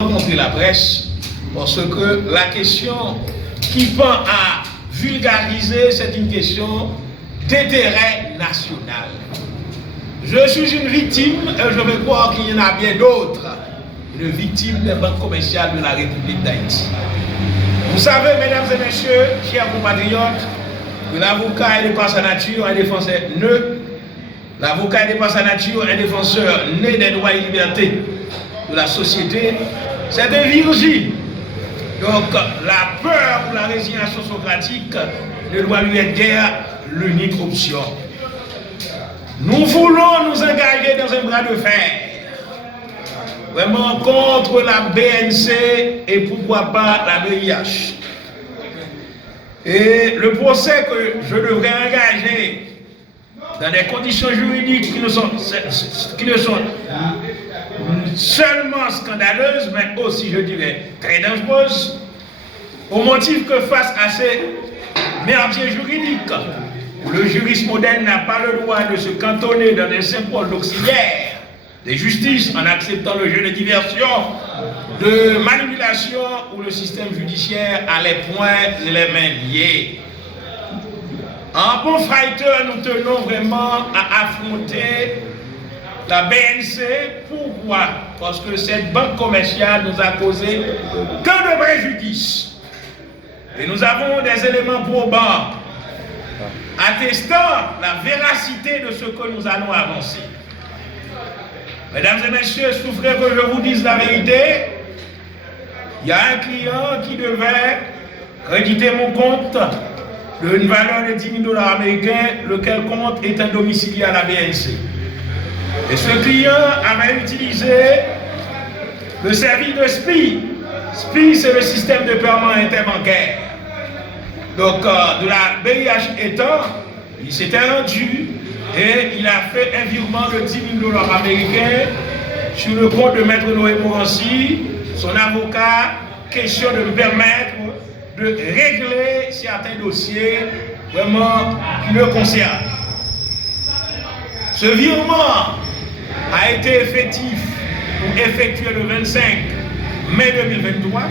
rencontrer la presse parce que la question qui pend à vulgariser, c'est une question d'intérêt national. Je suis une victime et je veux croire qu'il y en a bien d'autres, une victime des banques commerciales de la République d'Haïti. Vous savez, mesdames et messieurs, chers compatriotes, que l'avocat est de par sa nature un défenseur neutre. L'avocat est de par sa nature un défenseur né des droits et libertés de la société. C'est de Virgile. Donc la peur ou la résignation socratique ne doit lui être guère l'unique option. Nous voulons nous engager dans un bras de fer, vraiment contre la BNC et pourquoi pas la VIH. Et le procès que je devrais engager dans des conditions juridiques qui ne sont seulement scandaleuses, mais aussi, je dirais, très dangereuses, au motif que face à ces merdiers juridiques, où le juriste moderne n'a pas le droit de se cantonner dans des symboles auxiliaires des justices en acceptant le jeu de diversion, de manipulation où le système judiciaire a les poings et les mains liés. En bon fighter, nous tenons vraiment à affronter la BNC. Pourquoi? Parce que cette banque commerciale nous a causé tant de préjudices. Et nous avons des éléments probants attestant la véracité de ce que nous allons avancer. Mesdames et messieurs, souffrez que je vous dise la vérité. Il y a un client qui devait créditer mon compte d'une valeur de 10 000 $ américains, lequel compte est un domicilié à la BNC. Et ce client avait utilisé le service de SPI. SPI, c'est le système de paiement interbancaire. Donc, de la BIH étant, il s'était rendu et il a fait un virement de 10 000 $ américains sur le compte de Maître Noé Morancy, son avocat, question de me permettre de régler certains dossiers vraiment qui le concernent. Ce virement a été effectif ou effectué le 25 mai 2023.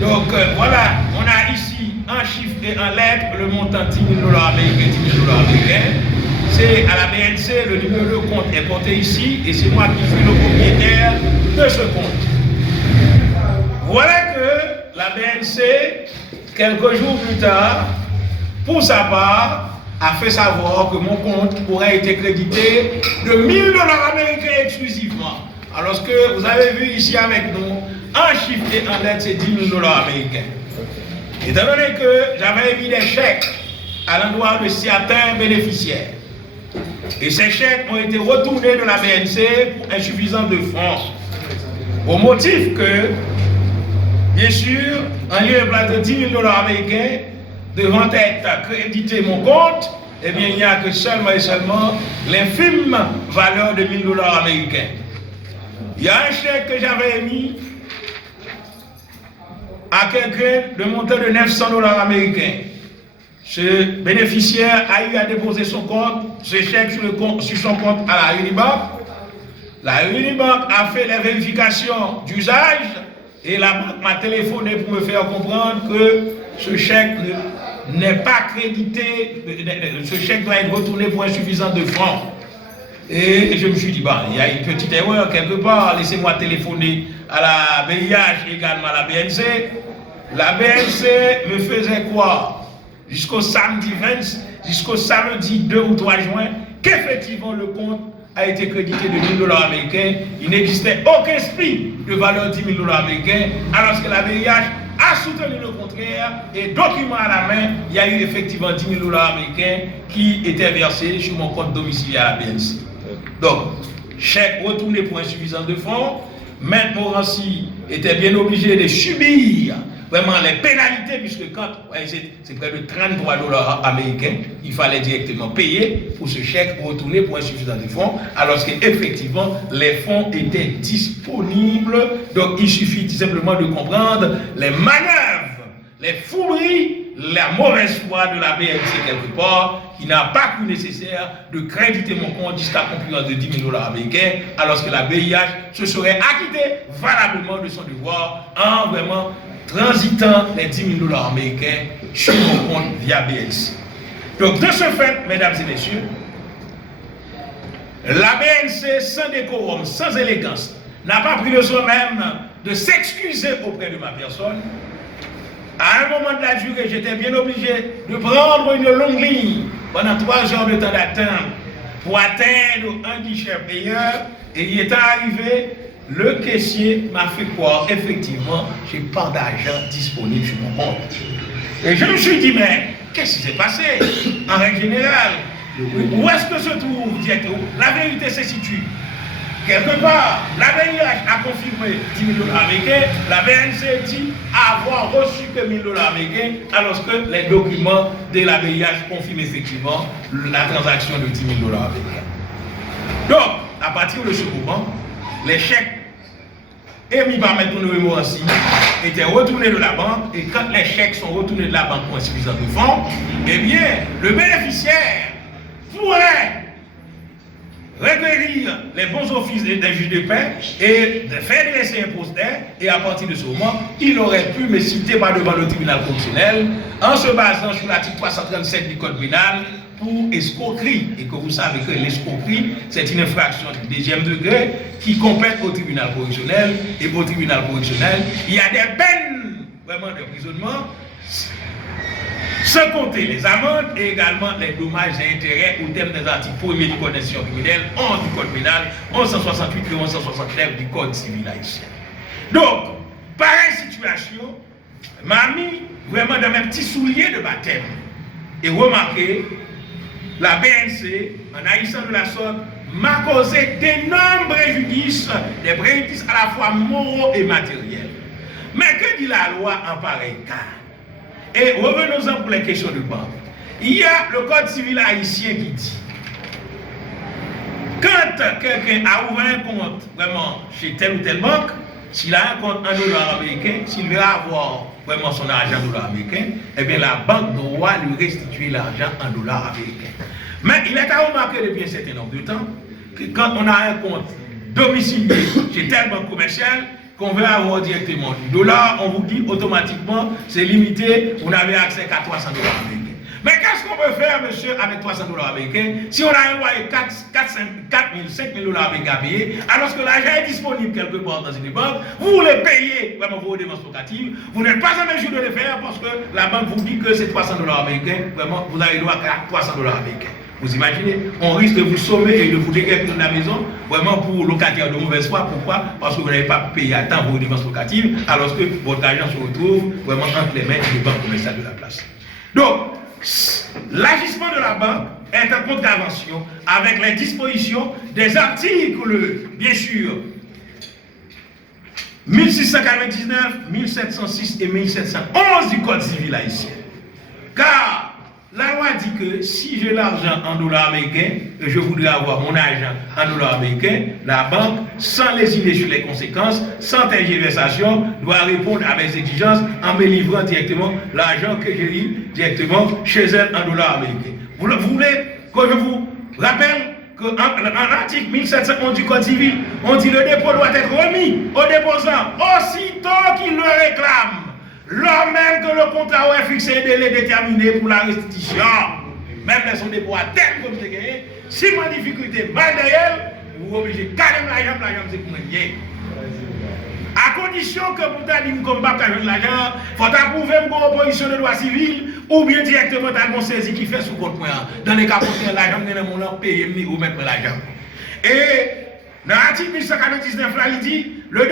Donc voilà, on a ici en chiffre et en lettres le montant 10 000 $ américains, 10 000 $ américains. C'est à la BNC, le numéro de compte est porté ici et c'est moi qui suis le propriétaire de ce compte. Voilà que la BNC, quelques jours plus tard, pour sa part, a fait savoir que mon compte aurait été crédité de 1 000 $ américains exclusivement. Alors que vous avez vu ici avec nous, en chiffre et en lettres, c'est 10 000 $ américains. Étant donné que j'avais émis des chèques à l'endroit de certains bénéficiaires, et ces chèques ont été retournés de la BNC pour insuffisance de fonds, au motif que, bien sûr, en lieu et place de 10 000 $ américains devant être crédité mon compte, eh bien, il n'y a que seulement et seulement l'infime valeur de 1 000 $ américains. Il y a un chèque que j'avais émis à quelqu'un de montant de 900 $ américains. Ce bénéficiaire a eu à déposer son compte, ce chèque sur son compte à la Unibank. La Unibank a fait les vérifications d'usage et la banque m'a téléphoné pour me faire comprendre que ce chèque n'est pas crédité, ce chèque doit être retourné pour insuffisance de fonds. Et je me suis dit, bah, il y a une petite erreur quelque part, laissez-moi téléphoner à la BIH et également à la BNC. La BNC me faisait croire jusqu'au samedi 2 ou 3 juin qu'effectivement le compte a été crédité de 1 000 $ américains. Il n'existait aucun SPI de valeur de 10 000 $ américains, alors que la BIH a soutenu le contraire et document à la main, il y a eu effectivement 10 000 $ américains qui étaient versés sur mon compte domicilié à la BNC. Donc, chèque retourné pour insuffisance de fonds. Maître Morancy était bien obligé de subir vraiment les pénalités, puisque quand c'est près de 33 $ américains, il fallait directement payer pour ce chèque retourné pour insuffisance de fonds, alors qu'effectivement les fonds étaient disponibles. Donc il suffit tout simplement de comprendre les manœuvres, les fouleries la mauvaise foi de la BNC quelque part, qui n'a pas cru nécessaire de créditer mon compte jusqu'à concurrence de 10 000 $ américains, alors que la BIH se serait acquittée valablement de son devoir en vraiment transitant les 10 000 $ américains sur mon compte via BNC. Donc, de ce fait, mesdames et messieurs, la BNC, sans décorum, sans élégance, n'a pas pris le soin même de s'excuser auprès de ma personne. À un moment de la durée, j'étais bien obligé de prendre une longue ligne pendant 3 heures de temps d'attente pour atteindre un guichet payeur. Et il est arrivé, le caissier m'a fait croire, effectivement, j'ai pas d'argent disponible sur mon compte. Et je me suis dit, mais qu'est-ce qui s'est passé en règle générale? Où est-ce que se trouve directement? La vérité se situe quelque part. La BIH a confirmé 10 000 $ américains. La BNC dit avoir reçu que 1 000 $ américains, alors que les documents de la BIH confirment effectivement la transaction de 10 000 $ américains. Donc, à partir de ce moment, les chèques émis par M. Morancy étaient retournés de la banque, et quand les chèques sont retournés de la banque pour insuffisance de fonds, eh bien, le bénéficiaire pourrait requérir les bons offices des juges de paix et de faire dresser un poster, et à partir de ce moment, il aurait pu me citer par devant le tribunal correctionnel en se basant sur l'article 337 du Code pénal pour escroquerie. Et que vous savez que l'escroquerie, c'est une infraction du 2e degré qui compète au tribunal correctionnel, et au tribunal correctionnel, il y a des peines vraiment d'emprisonnement, sans compter les amendes et également les dommages et intérêts au terme des articles 1er du Code d'instruction criminelle, 11 du Code pénal, 1168 et 1169 du Code civil haïtien. Donc, pareille situation m'a mis vraiment dans mes petits souliers de baptême. Et remarquez, la BNC, en haïssant de la sorte, m'a causé d'énormes préjudices, des préjudices à la fois moraux et matériels. Mais que dit la loi en pareil cas? Et revenons-en pour les questions de banque. Il y a le Code civil haïtien qui dit, quand quelqu'un a ouvert un compte vraiment chez telle ou telle banque, s'il a un compte en dollars américains, s'il veut avoir vraiment son argent en dollars américains, eh bien la banque doit lui restituer l'argent en dollars américains. Mais il est à remarquer depuis un certain nombre de temps que quand on a un compte domicilié chez telle banque commerciale, qu'on veut avoir directement du dollar, on vous dit automatiquement, c'est limité, vous n'avez accès qu'à 300 $ américains. Mais qu'est-ce qu'on peut faire, monsieur, avec 300 $ américains, si on a un loyer 4 000, 5 000 $ américains à payer, alors que l'argent est disponible quelque part dans une banque, vous les payez vraiment vos dépenses locatives, vous n'êtes pas en mesure de le faire parce que la banque vous dit que c'est 300 $ américains, vraiment, vous avez droit à 300 $ américains. Vous imaginez, on risque de vous sommer et de vous déguerpir de la maison, vraiment pour locataire de mauvaise foi. Pourquoi? Parce que vous n'avez pas payé à temps vos dépenses locatives, alors que votre argent se retrouve vraiment entre les mains des banques commerciales de la place. Donc, l'agissement de la banque est en contravention avec les dispositions des articles, bien sûr, 1699, 1706 et 1711 du Code civil haïtien. Car la loi dit que si j'ai l'argent en dollars américains et je voudrais avoir mon argent en dollars américains, la banque, sans lésiner sur les conséquences, sans tergiversation, doit répondre à mes exigences en me livrant directement l'argent que j'ai eu directement chez elle en dollars américains. Vous voulez que je vous rappelle qu'en article 1711 du Code civil, on dit que le dépôt doit être remis au déposant aussitôt qu'il le réclame. Lors même que le contrat est fixé un délai déterminé pour la restitution, même les son dépôt à terme comme c'est gagné, si ma difficulté mal derrière, vous obligez de calmer l'argent c'est pour gagner. À condition que vous avez dit comme pas de l'argent, il faut approuver une opposition de droit civil ou bien directement dans mon saisi qui fait sous compte. Dans les cas où l'argent, vous n'avez payé ou mettre l'argent. Et dans l'article 1199, là, il dit le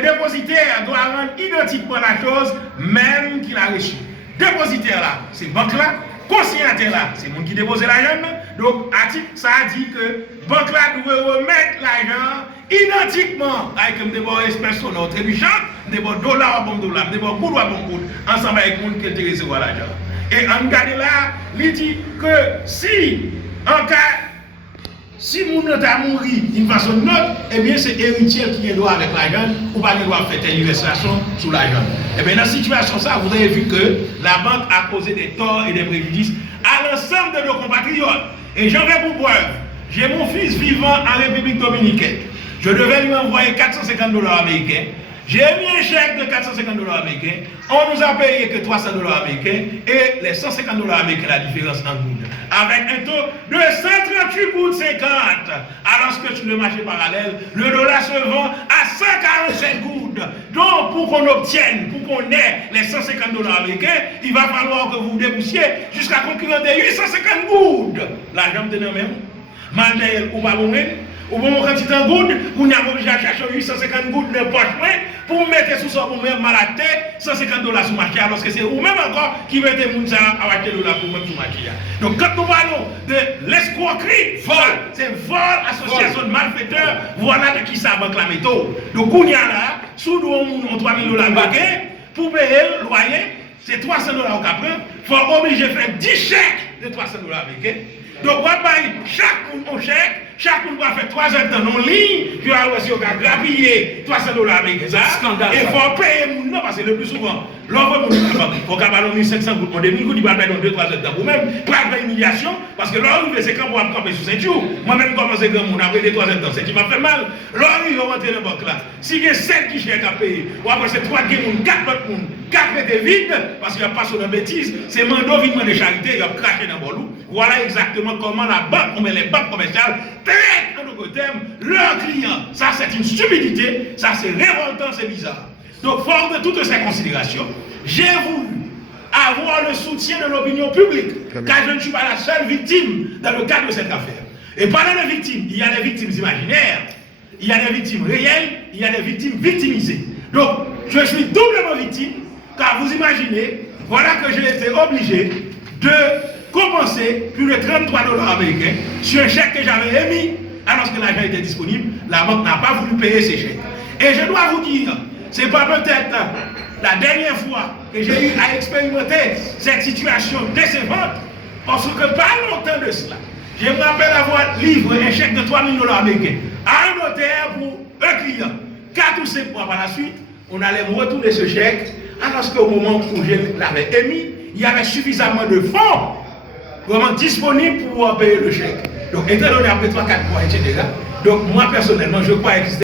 dépositaire doit rendre identiquement la chose même qu'il a reçue. Dépositaire là, c'est banque là, consignataire là, c'est le monde qui dépose l'argent. Donc, article, ça dit que banque là doit remettre l'argent identiquement avec un débat espèce sur notre trébuchant, débat dollar à bon dollar, débat goud à bon goud, ensemble avec le monde qui est recevoir l'argent. Et en regardant là, il dit que si, en cas Si mon a mouru d'une façon ou d'une autre, eh bien c'est héritier qui est droit avec l'argent ou pas le droit de faire l'illustration sous l'argent. Eh bien dans cette situation, ça, vous avez vu que la banque a causé des torts et des préjudices à l'ensemble de nos compatriotes. Et j'en vais pour preuve. J'ai mon fils vivant en République dominicaine. Je devais lui envoyer 450 $ américains. J'ai mis un chèque de 450 $ américains. On nous a payé que 300 $ américains et les 150 $ américains, la différence en gouttes. Avec un taux de 138 gouttes 50. Alors que sur le marché parallèle, le dollar se vend à 145 gouttes. Donc, pour qu'on obtienne, pour qu'on ait les 150 $ américains, il va falloir que vous déboussiez jusqu'à concurrent des 850 gouttes. L'argent me tenait même. Mandel ou pas bon, ou bon quantité en gouttes, vous n'avez obligé à chercher 850 gouttes de poche pour mettre sous son même mal à tête 150 $ sur le marché, alors que c'est vous-même encore qui mettez les gens à acheter $ pour même sur le marché. Donc quand nous parlons de l'escroquerie, vol, c'est vol, association de malfaiteurs, voilà de qui ça banque la méthode. Donc on y a là, sous on 3 000 $ baguette, pour payer le loyer, c'est 300 $ au caprin, il faut obliger de faire 10 chèques de 300 $ avec. Donc, on va payer chaque monde chèque, chaque monde va faire 3 heures de temps en ligne, puis aussi on va grappiller 300 $ avec ça. Et il faut payer les gens, parce que le plus souvent, l'envoi de il faut qu'à ballon 1500 gouttes, on démine, il va payer dans 2-3 heures de temps. Ou même, pas de humiliation, parce que l'envoi, c'est quand on va camper sur 5 jours. Moi-même, commencer comme on a payé 3 heures de temps, c'est qui m'a fait mal. L'envoi, il va rentrer dans la banque là. Si il y a 7 qui cherchent à payer, ou après c'est 3 qui ont 4 autres personnes, 4 étaient vides, parce qu'il n'y a pas sur la bêtise, c'est Mando vient de charité, il a craché dans le bolou. Voilà exactement comment la banque, ou les banques commerciales, traitent en d'autres termes leurs clients. Ça, c'est une stupidité, ça, c'est révoltant, c'est bizarre. Donc, fort de toutes ces considérations, j'ai voulu avoir le soutien de l'opinion publique, car je ne suis pas la seule victime dans le cadre de cette affaire. Et parlant de victimes, il y a des victimes imaginaires, il y a des victimes réelles, il y a des victimes victimisées. Donc, je suis doublement victime, car vous imaginez, voilà que j'ai été obligé de compenser plus de 33 $ américains sur un chèque que j'avais émis alors que l'argent était disponible. La banque n'a pas voulu payer ces chèques. Et je dois vous dire, ce n'est pas peut-être la dernière fois que j'ai eu à expérimenter cette situation décevante, parce que pas longtemps de cela, je me rappelle avoir livré un chèque de 3 000 $ américains à un notaire pour un client. 4 ou 5 mois par la suite, on allait me retourner ce chèque, alors qu'au moment où je l'avais émis, il y avait suffisamment de fonds vraiment disponibles pour pouvoir payer le chèque. Donc, étant donné après 3-4 mois, etc. Donc, moi, personnellement, je crois que